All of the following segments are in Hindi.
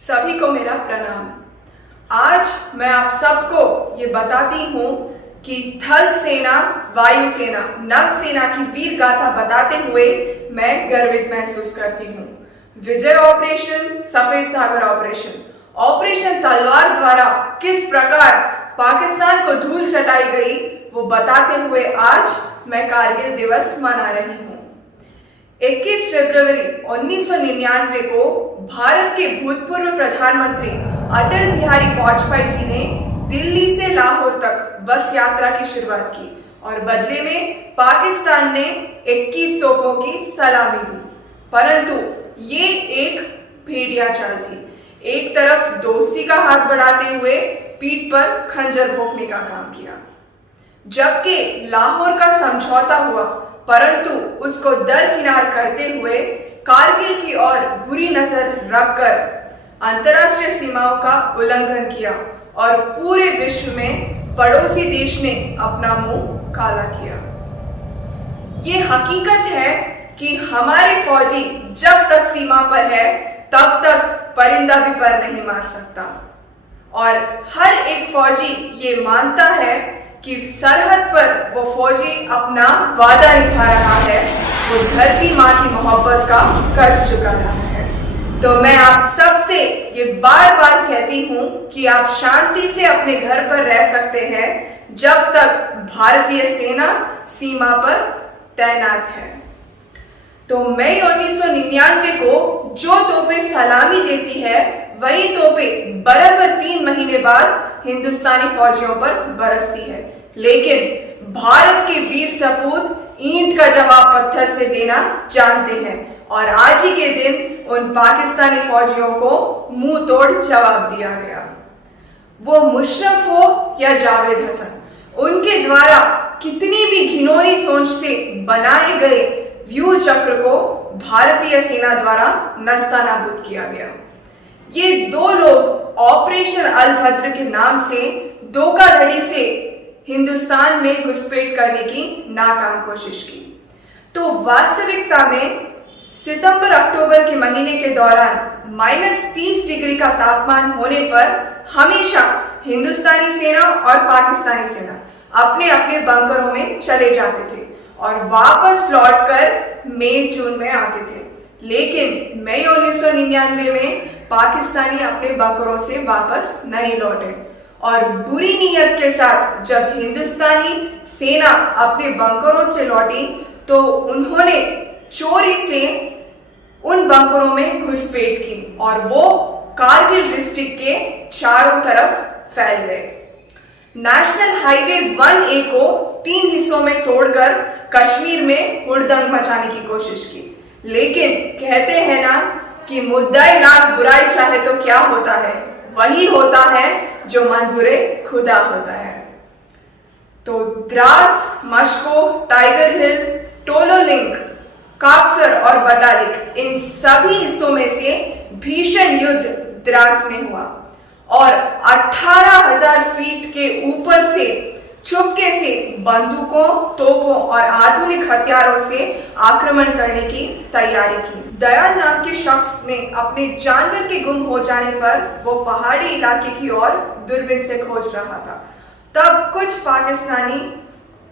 सभी को मेरा प्रणाम। आज मैं आप सबको ये बताती हूँ कि थल सेना, वायु सेना, नभ सेना की वीर गाथा बताते हुए मैं गर्वित महसूस करती हूँ। विजय ऑपरेशन, सफेद सागर ऑपरेशन, ऑपरेशन तलवार द्वारा किस प्रकार पाकिस्तान को धूल चटाई गई, वो बताते हुए आज मैं कारगिल दिवस मना रही हूँ। 21 फरवरी 1999 को भारत के भूतपूर्व प्रधानमंत्री अटल बिहारी वाजपेयी जी ने दिल्ली से लाहौर तक बस यात्रा की शुरुआत की और बदले में पाकिस्तान ने 21 तोपों की सलामी दी। परंतु ये एक भेड़िया चाल थी। एक तरफ दोस्ती का हाथ बढ़ाते हुए पीठ पर खंजर भोंकने का काम किया, जबकि लाहौर का समझौता हुआ, परंतु उसको दरकिनार करते हुए कारगिल की ओर बुरी नजर रखकर अंतर्राष्ट्रीय सीमाओं का उल्लंघन किया और पूरे विश्व में पड़ोसी देश ने अपना मुंह काला किया। ये हकीकत है कि हमारे फौजी जब तक सीमा पर है तब तक परिंदा भी पर नहीं मार सकता, और हर एक फौजी ये मानता है कि सरहद पर वो फौजी अपना वादा निभा रहा है, वो धरती माँ की मोहब्बत का कर्ज चुका रहा है। तो मैं आप सबसे ये बार बार कहती हूँ कि आप शांति से अपने घर पर रह सकते हैं जब तक भारतीय सेना सीमा पर तैनात है। तो मई 1999 को जो तोपें सलामी देती है, वही तोपें बराबर 3 महीने बाद हिंदुस्तानी फौजियों पर बरसती है। लेकिन भारत के वीर सपूत ईंट का जवाब पत्थर से देना जानते हैं, और आज ही के दिन उन पाकिस्तानी फौजियों को मुंह तोड़ जवाब दिया गया। वो मुशर्रफ हो या जावेद हसन, उनके द्वारा कितनी भी घिनौनी सोच से बनाए गए व्यूह चक्र को भारतीय सेना द्वारा नस्तानाबूद किया गया। ये दो लोग ऑपरेशन अलभद्र के नाम से धोखाधड़ी से हिंदुस्तान में घुसपैठ करने की नाकाम कोशिश की। तो वास्तविकता में सितंबर अक्टूबर के महीने के दौरान -30 डिग्री का तापमान होने पर हमेशा हिंदुस्तानी सेना और पाकिस्तानी सेना अपने अपने बंकरों में चले जाते थे और वापस लौटकर मई जून में आते थे। लेकिन मई 1999 में पाकिस्तानी अपने बंकरों से वापस नहीं लौटे, और बुरी नीयत के साथ जब हिंदुस्तानी सेना अपने बंकरों से लौटी तो उन्होंने चोरी से उन बंकरों में घुसपैठ की और वो कारगिल डिस्ट्रिक्ट के चारों तरफ फैल गए। नेशनल हाईवे 1A को 3 हिस्सों में तोड़कर कश्मीर में हुड़दंग मचाने की कोशिश की। लेकिन कहते हैं ना कि मुद्दाई लाख बुराई चाहे तो क्या होता है, वही होता है जो मंजूरे खुदा होता है। तो द्रास, मशको, टाइगर हिल, टोलोलिंक, काक्सर और बटालिक, इन सभी हिस्सों में से भीषण युद्ध द्रास में हुआ और 18,000 फीट के ऊपर से चुपके से बंदूकों, तोपों और आधुनिक हथियारों से आक्रमण करने की तैयारी की। दयाल नाम के शख्स ने अपने जानवर के गुम हो जाने पर वो पहाड़ी इलाके की ओर दूरबीन से खोज रहा था। तब कुछ पाकिस्तानी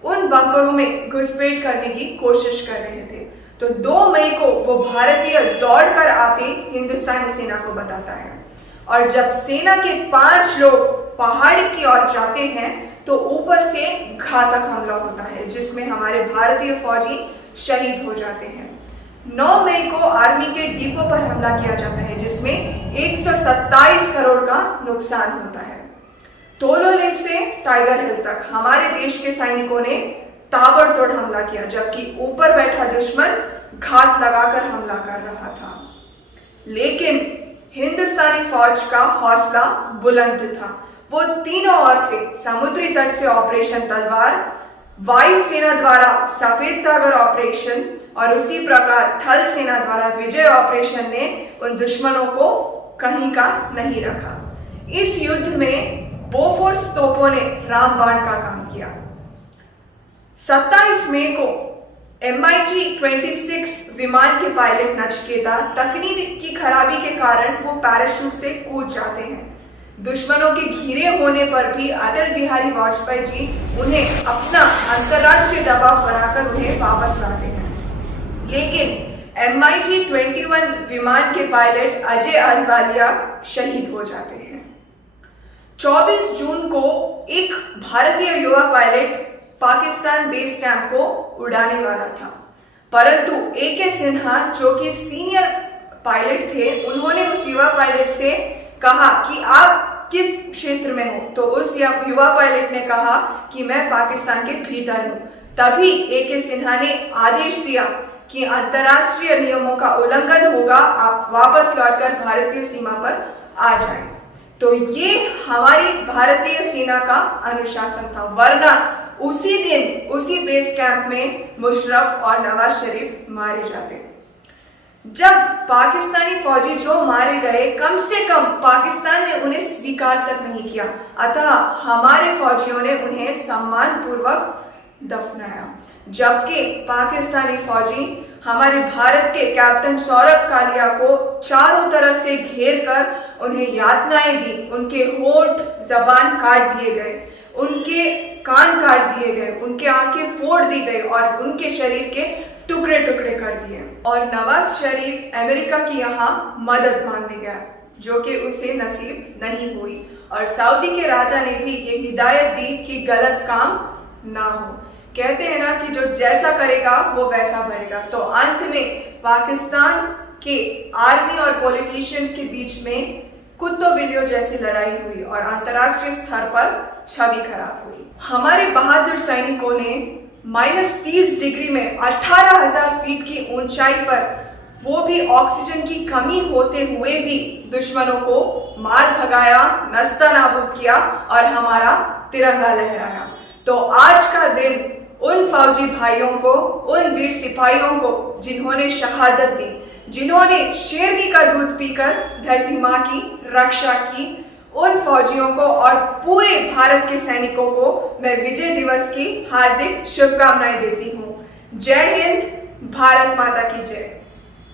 उन बंकरों में घुसपैठ करने की कोशिश कर रहे थे। तो 2 मई को वो भारतीय दौड़कर आते हिंदुस्तानी सेना को बताता है, और जब सेना के 5 लोग पहाड़ी की ओर जाते हैं तो ऊपर से घातक हमला होता है, जिसमें हमारे भारतीय फौजी शहीद हो जाते हैं। 9 मई को आर्मी के डिपो पर हमला किया जाता है, जिसमें 127 करोड़ का नुकसान होता है। तोलोलिंक से टाइगर हिल तक हमारे देश के सैनिकों ने ताबड़तोड़ हमला किया, जबकि ऊपर बैठा दुश्मन घात लगाकर हमला कर रहा था। लेकिन हिंदुस्तानी फौज का हौसला बुलंद था। वो तीनों ओर से समुद्री तट से ऑपरेशन तलवार, वायु सेना द्वारा सफेद सागर ऑपरेशन और उसी प्रकार थल सेना द्वारा विजय ऑपरेशन ने उन दुश्मनों को कहीं का नहीं रखा। इस युद्ध में बोफोर्स तोपों ने रामबाण का काम किया। 27 मई को MiG-26 विमान के पायलट नचिकेता तकनीकी खराबी के कारण वो पैराशूट से कूद जाते हैं। दुश्मनों के घिरे होने पर भी अटल बिहारी वाजपेयी जी उन्हें अपना अंतर्राष्ट्रीय दबाव बनाकर उन्हें वापस लाते हैं। लेकिन MiG-21 विमान के पायलट अजय अहलुवालिया शहीद हो जाते हैं। 24 जून को एक Bharatiya Yuva pilot Pakistan base camp को उड़ाने वाला था, परंतु AK सिन्हा जो कि सीनियर पायलट थे, उन्होंने उस युवा पायलट से कहा कि आप किस क्षेत्र में हो, तो उस युवा पायलट ने कहा कि मैं पाकिस्तान के भीतर हूं। तभी AK सिन्हा ने आदेश दिया कि अंतर्राष्ट्रीय नियमों का उल्लंघन होगा, आप वापस लौटकर भारतीय सीमा पर आ जाएं। तो ये हमारी भारतीय सेना का अनुशासन था, वरना उसी दिन उसी बेस कैंप में मुशर्रफ और नवाज शरीफ मारे जाते। जब पाकिस्तानी फौजी जो मारे गए, कम से कम पाकिस्तान ने उन्हें स्वीकार तक नहीं किया, अतः हमारे फौजियों ने उन्हें सम्मान पूर्वक दफनाया। जबकि पाकिस्तानी फौजी हमारे भारत के कैप्टन सौरभ कालिया को चारों तरफ से घेर कर उन्हें यातनाएं दी, उनके होंठ जबान काट दिए गए, उनके कान काट दिए गए, उनके आंखें फोड़ दी गई और उनके शरीर के टुकड़े टुकड़े कर दिए। और नवाज शरीफ अमेरिका की यहाँ मदद मांगने गया, जो कि उसे नसीब नहीं हुई। और सऊदी के राजा ने भी ये हिदायत दी कि गलत काम ना हो। कहते हैं ना कि जो जैसा करेगा वो वैसा भरेगा। तो अंत में पाकिस्तान के आर्मी और पॉलिटिशियंस के बीच में कुत्तों बिल्लियों जैसी लड़ाई हुई और अंतर्राष्ट्रीय स्तर पर छवि खराब हुई। हमारे बहादुर सैनिकों ने -30 डिग्री में 18,000 फीट की ऊंचाई पर, वो भी ऑक्सीजन की कमी होते हुए भी, दुश्मनों को मार भगाया, नस्ता नाबूद किया और हमारा तिरंगा लहराया। तो आज का दिन उन फौजी भाइयों को, उन वीर सिपाहियों को जिन्होंने शहादत दी, जिन्होंने शेरनी का दूध पीकर धरती माँ की रक्षा की, उन फौजियों को और पूरे भारत के सैनिकों को मैं विजय दिवस की हार्दिक शुभकामनाएं देती हूँ। जय हिंद, भारत माता की जय।